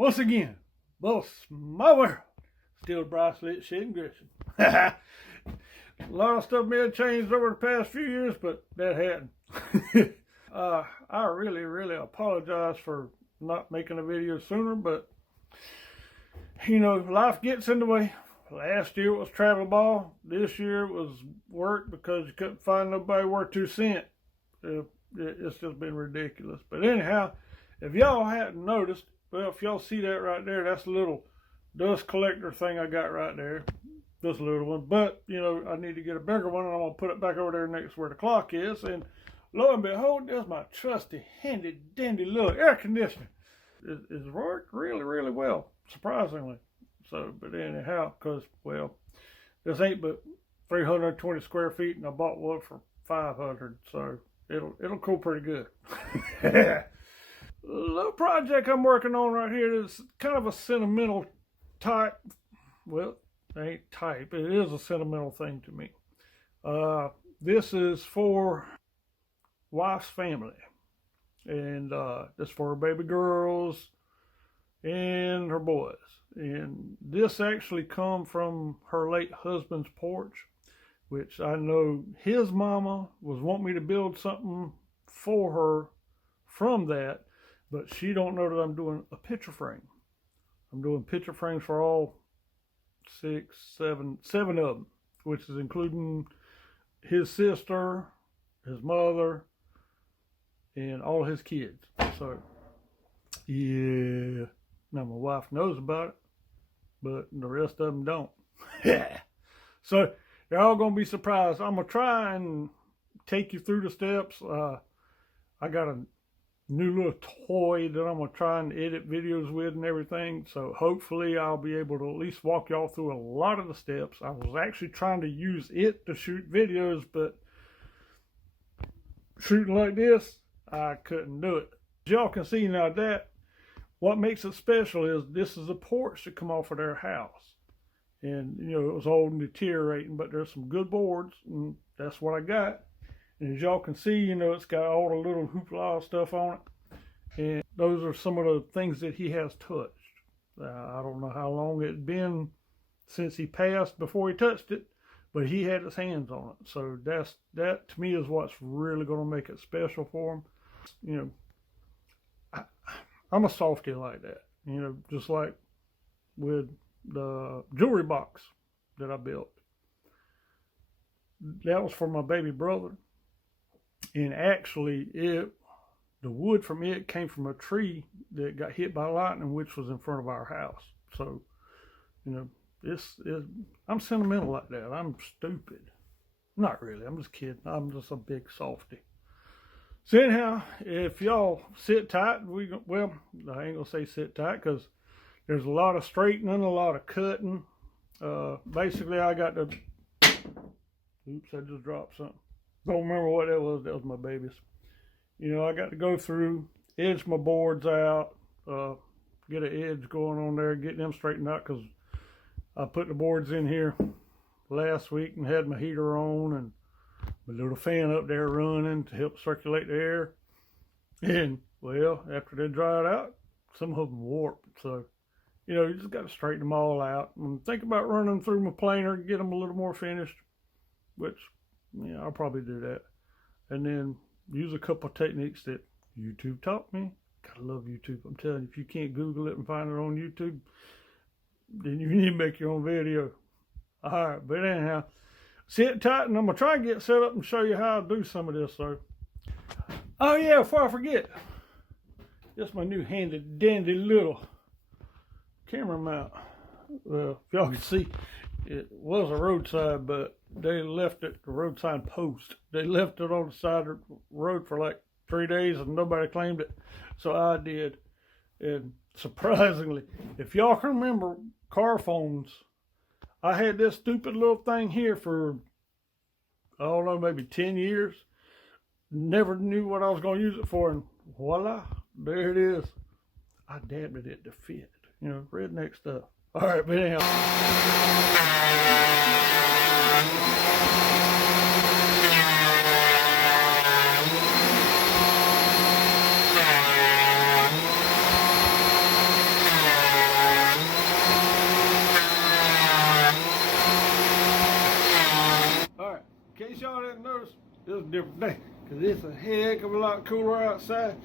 once again, boss, my world, still Bracelet, Shit, and Gresham. A lot of stuff may have changed over the past few years, but that hadn't. I really apologize for not making a video sooner, but life gets in the way. Last year it was travel ball. This year it was work because you couldn't find nobody worth 2 cents. It's just been ridiculous. But anyhow, if y'all hadn't noticed, well, if y'all see that right there, that's a little dust collector thing I got right there. This little one. But, I need to get a bigger one, and I'm going to put it back over there next where the clock is. And lo and behold, there's my trusty, handy, dandy little air conditioner. It's worked really well, surprisingly. So, but anyhow, because, well, this ain't but 320 square feet, and I bought one for 500, so it'll cool pretty good. Little project I'm working on right here is kind of a sentimental type. Well, it ain't type. It is a sentimental thing to me. This is for wife's family, and this for her baby girls and her boys. And this actually come from her late husband's porch, which I know his mama was wanting me to build something for her from that, but she don't know that I'm doing a picture frame. I'm doing picture frames for all seven of them, which is including his sister, his mother, and all his kids. So, yeah. Now, my wife knows about it, but the rest of them don't. So, you're all going to be surprised. I'm going to try and take you through the steps. I got a new little toy that I'm going to try and edit videos with and everything. So, hopefully, I'll be able to at least walk y'all through a lot of the steps. I was actually trying to use it to shoot videos, but shooting like this, I couldn't do it. As y'all can see now that what makes it special is this is a porch that come off of their house. And, it was old and deteriorating, but there's some good boards, and that's what I got. And as y'all can see, it's got all the little hoopla stuff on it. And those are some of the things that he has touched. I don't know how long it's been since he passed before he touched it, but he had his hands on it. So that to me is what's really going to make it special for him. I'm a softie like that, just like with the jewelry box that I built. That was for my baby brother. And actually, the wood from it came from a tree that got hit by lightning, which was in front of our house. So, I'm sentimental like that. I'm stupid. Not really. I'm just kidding. I'm just a big softie. So anyhow, if y'all sit tight, I ain't gonna say sit tight because there's a lot of straightening, a lot of cutting. Basically, I got to. Oops, I just dropped something. Don't remember what that was. That was my babies. I got to go through, edge my boards out, get an edge going on there, get them straightened out because I put the boards in here last week and had my heater on and my little fan up there running to help circulate the air. And, well, after they dried out, some of them warped. So, you just got to straighten them all out. And think about running through my planer, get them a little more finished, which, I'll probably do that. And then use a couple of techniques that YouTube taught me. Gotta love YouTube. I'm telling you, if you can't Google it and find it on YouTube, then you need to make your own video. All right, but anyhow, sit tight, and I'm going to try and get set up and show you how I do some of this. So, oh yeah, before I forget, this is my new handy dandy little camera mount. Well, if y'all can see, it was a roadside, but they left it, the roadside post. They left it on the side of the road for like 3 days and nobody claimed it. So I did. And surprisingly, if y'all can remember car phones, I had this stupid little thing here for, I don't know, maybe 10 years. Never knew what I was going to use it for, and voila, there it is. I adapted it to fit, redneck stuff. All right, but anyhow. It was a different day because it's a heck of a lot cooler outside.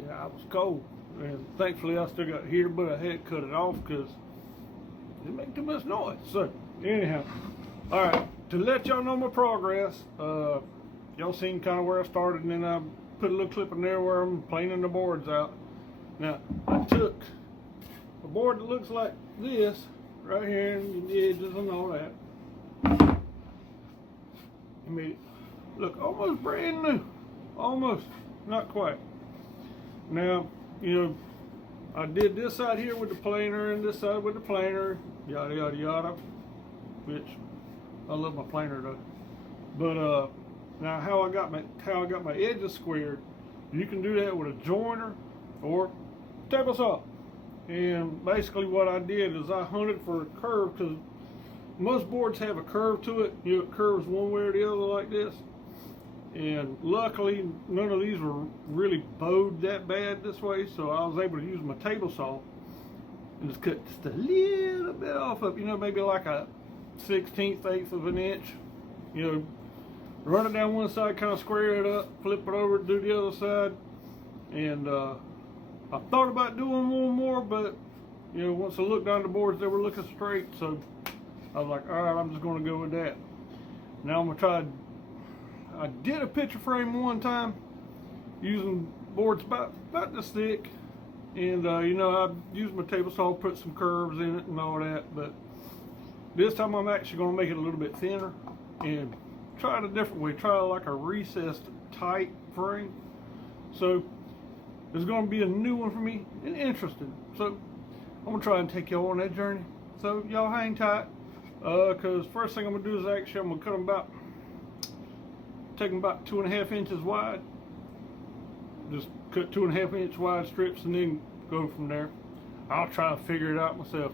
Yeah, I was cold, and thankfully I still got a heater, but I had to cut it off because it make too much noise. So anyhow, all right, to let y'all know my progress, y'all seen kind of where I started, and then I put a little clip in there where I'm planing the boards out. Now I took a board that looks like this right here, and the edges and all that. I made it look almost brand new, almost, not quite. Now, you know, I did this side here with the planer and this side with the planer, yada yada yada, which I love my planer though. But now how I got my edges squared, you can do that with a joiner or table saw. And basically what I did is I hunted for a curve, because most boards have a curve to it. You know, it curves one way or the other like this. And luckily none of these were really bowed that bad this way, so I was able to use my table saw and just cut just a little bit off of, you know, maybe like a 1/16, eighth of an inch. You know, run it down one side, kind of square it up, flip it over, do the other side. And I thought about doing one more, but you know, once I looked down the boards, they were looking straight, so I was like, all right, I'm just going to go with that. Now I'm going to try. I did a picture frame one time using boards about this thick, and you know, I used my table saw, put some curves in it and all that, but this time I'm actually going to make it a little bit thinner and try it a different way, try like a recessed tight frame. So it's going to be a new one for me and interesting. So I'm going to try and take y'all on that journey. So y'all hang tight, because first thing I'm going to do is actually I'm going to cut them about, take them about 2.5 inches wide. Just cut 2.5 inch wide strips and then go from there. I'll try to figure it out myself.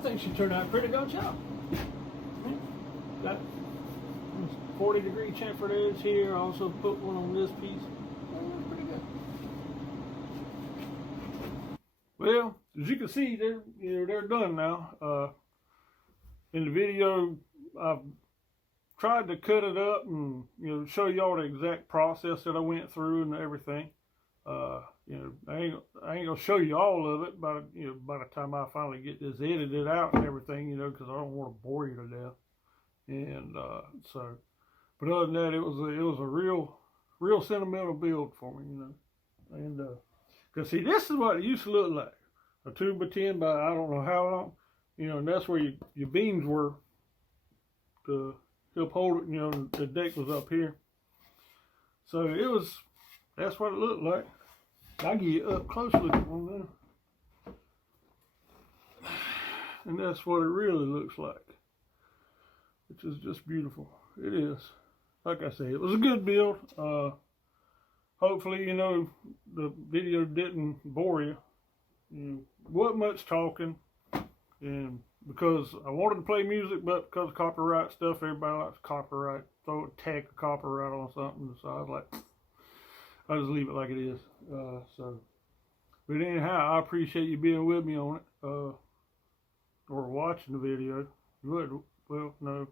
I think she turned out pretty good job. Got 40-degree chamfered edge here. I also put one on this piece. That's pretty good. Well, as you can see, they're done now. In the video, I've tried to cut it up and show y'all the exact process that I went through and everything. I ain't gonna show you all of it by the time I finally get this edited out and everything, because I don't want to bore you to death. And but other than that, it was a real sentimental build for me, And cause see, this is what it used to look like, a 2x10 by I don't know how long, and that's where your beams were to help hold it. The deck was up here, so that's what it looked like. I'll get you up close looking on there. And that's what it really looks like. Which is just beautiful. It is. Like I said, it was a good build. Hopefully, the video didn't bore you. Wasn't much talking. And because I wanted to play music, but because of copyright stuff, everybody likes copyright. Throw a tack of copyright on something. So I was like, I'll just leave it like it is. But anyhow, I appreciate you being with me on it, or watching the video. You would, well, no.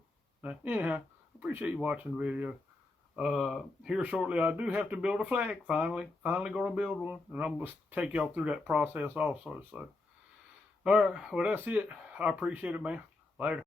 Anyhow, I appreciate you watching the video. Here shortly, I do have to build a flag. Finally going to build one, and I'm going to take y'all through that process also. So, all right, well, that's it. I appreciate it, man. Later.